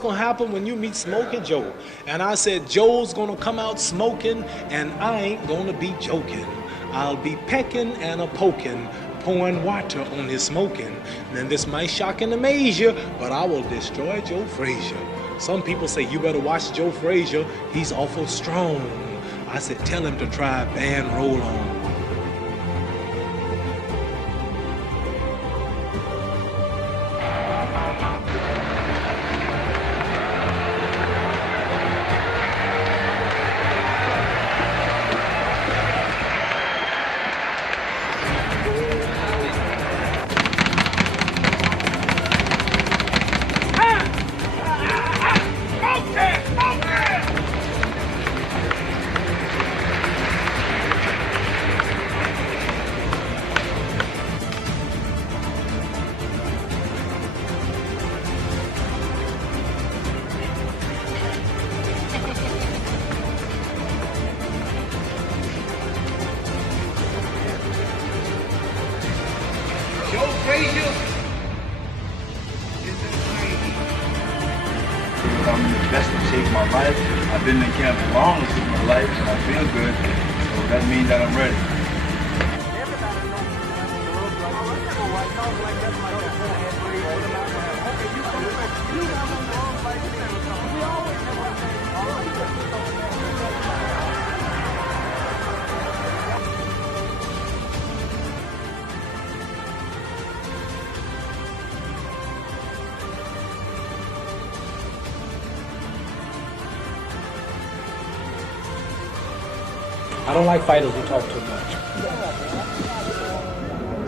gonna happen when you meet Smoking Joe. And I said, Joe's gonna come out smoking, and I ain't gonna be joking. I'll be pecking and a-poking, pouring water on his smoking. Then this might shock and amaze you, but I will destroy Joe Frazier. Some people say you better watch Joe Frazier, he's awful strong. I said, tell him to try band roll on. Joe Frazier is in Miami. I'm in the best of shape of my life. I've been in camp the longest of my life, and I feel good. So that means that I'm ready. I don't like fighters who talk too much.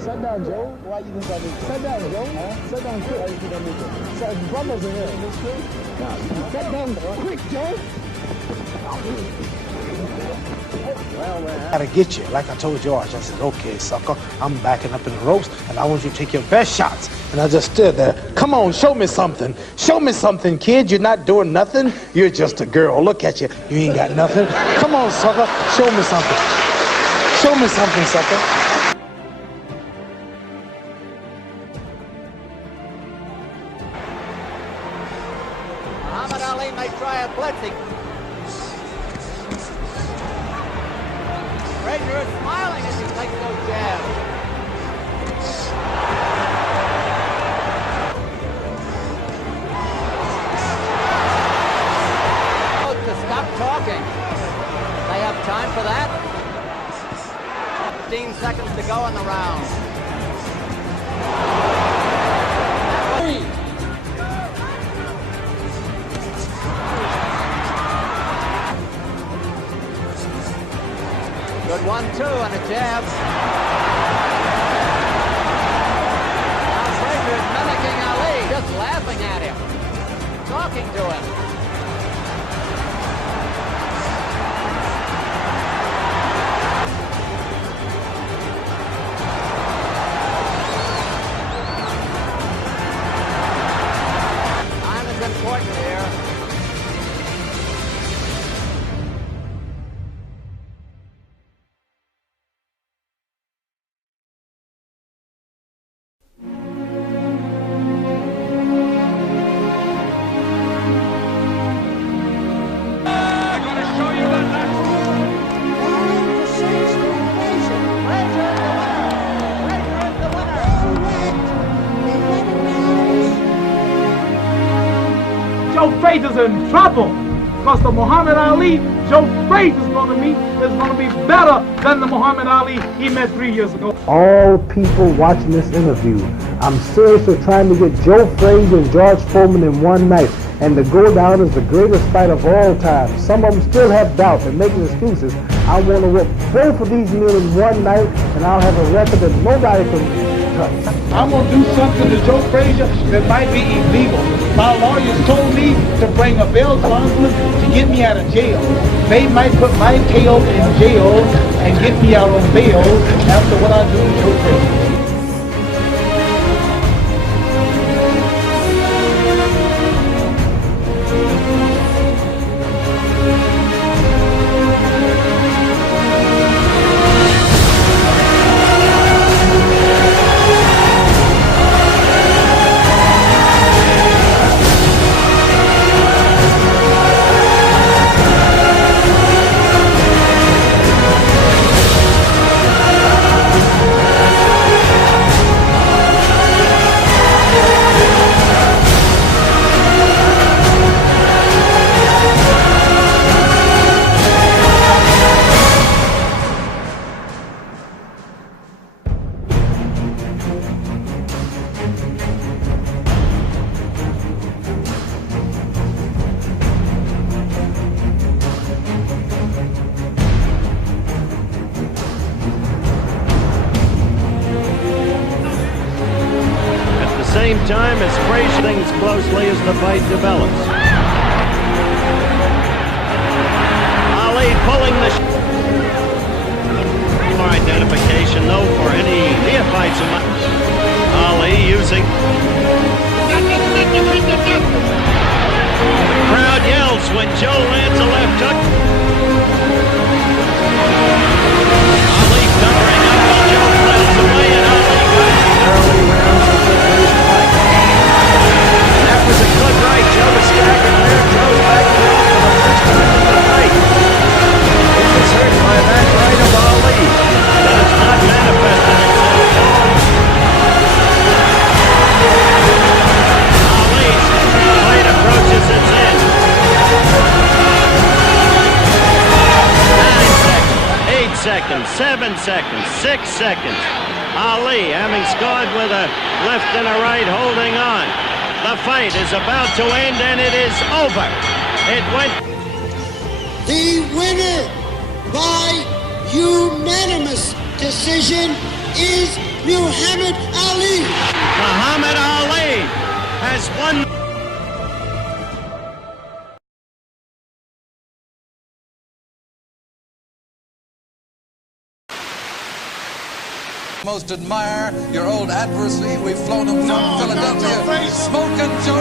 Sit down, Joe. Why you think I need to? Sit down, Joe. Huh? Sit down quick. Why you think I need to? So, brothers in here. Sit down quick, Joe. I gotta get you. Like I told George, I said, okay, sucker, I'm backing up in the ropes, and I want you to take your best shots. And I just stood there. Come on, show me something. Show me something, kid. You're not doing nothing. You're just a girl. Look at you. You ain't got nothing. Come on, sucker. Show me something. Show me something, sucker. Muhammad Ali may try a blitzing. Frazier is smiling as he takes those jabs. Oh, to stop talking. They have time for that? 15 seconds to go in the round. Good 1-2 and a jab. Now Frazier is mimicking Ali, just laughing at him, talking to him. Time is important here. Joe Frazier's in trouble because the Muhammad Ali Joe Frazier's going to meet is going to be better than the Muhammad Ali he met 3 years ago. All people watching this interview, I'm seriously trying to get Joe Frazier and George Foreman in one night, and to go down as the greatest fight of all time. Some of them still have doubt and making excuses. I want to work both of these men in one night, and I'll have a record that nobody can touch. I'm going to do something to Joe Frazier that might be illegal. My lawyers told me to bring a bail consulate to get me out of jail. They might put my tail in jail and get me out on bail after what I do to Joe Frazier. time as Frazier things closely as the fight develops. Ali pulling the more identification though for any neophytes. Ali using. The crowd yells when Joe lands a left hook. Ali covering up while Joe flails away, and Ali got early rounds of the first fight. And that was a good right. Joe was staggered there. Joe's back down for the first time in the fight. He was hurt by that right of Ali. That has not manifested itself. Ali's fight approaches its end. 9 seconds, 8 seconds, 7 seconds, 6 seconds. Ali having scored with a left and a right, holding on. The fight is about to end, and it is over. It went. The winner by unanimous decision is Muhammad Ali. Muhammad Ali has won. Most admire your old adversary. We've flown him from Philadelphia. Smoking Joe.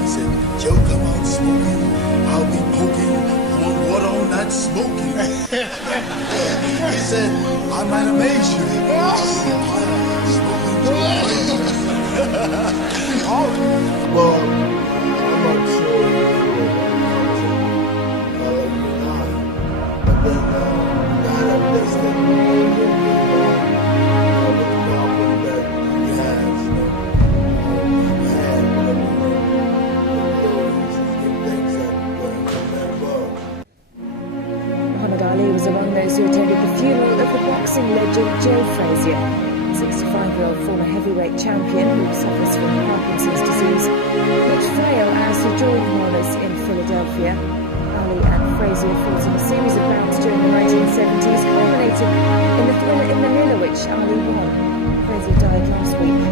He said, Joe, come out smoking. I'll be poking, pouring water on that smoking. He said, I might have made you. Well, I'm not sure. But then, I have this thing with the problem that he has. He had things that above. Muhammad Ali was among those who attended the funeral of the boxing legend Joe Frazier, 65-year-old former heavyweight champion who suffers from Parkinson's disease. Looked frail as he joined Wallace in Philadelphia. Ali and Frazier fought in a series of bouts during the 1970s, culminating in the Thriller in Manila, which Ali won. Frazier died last week.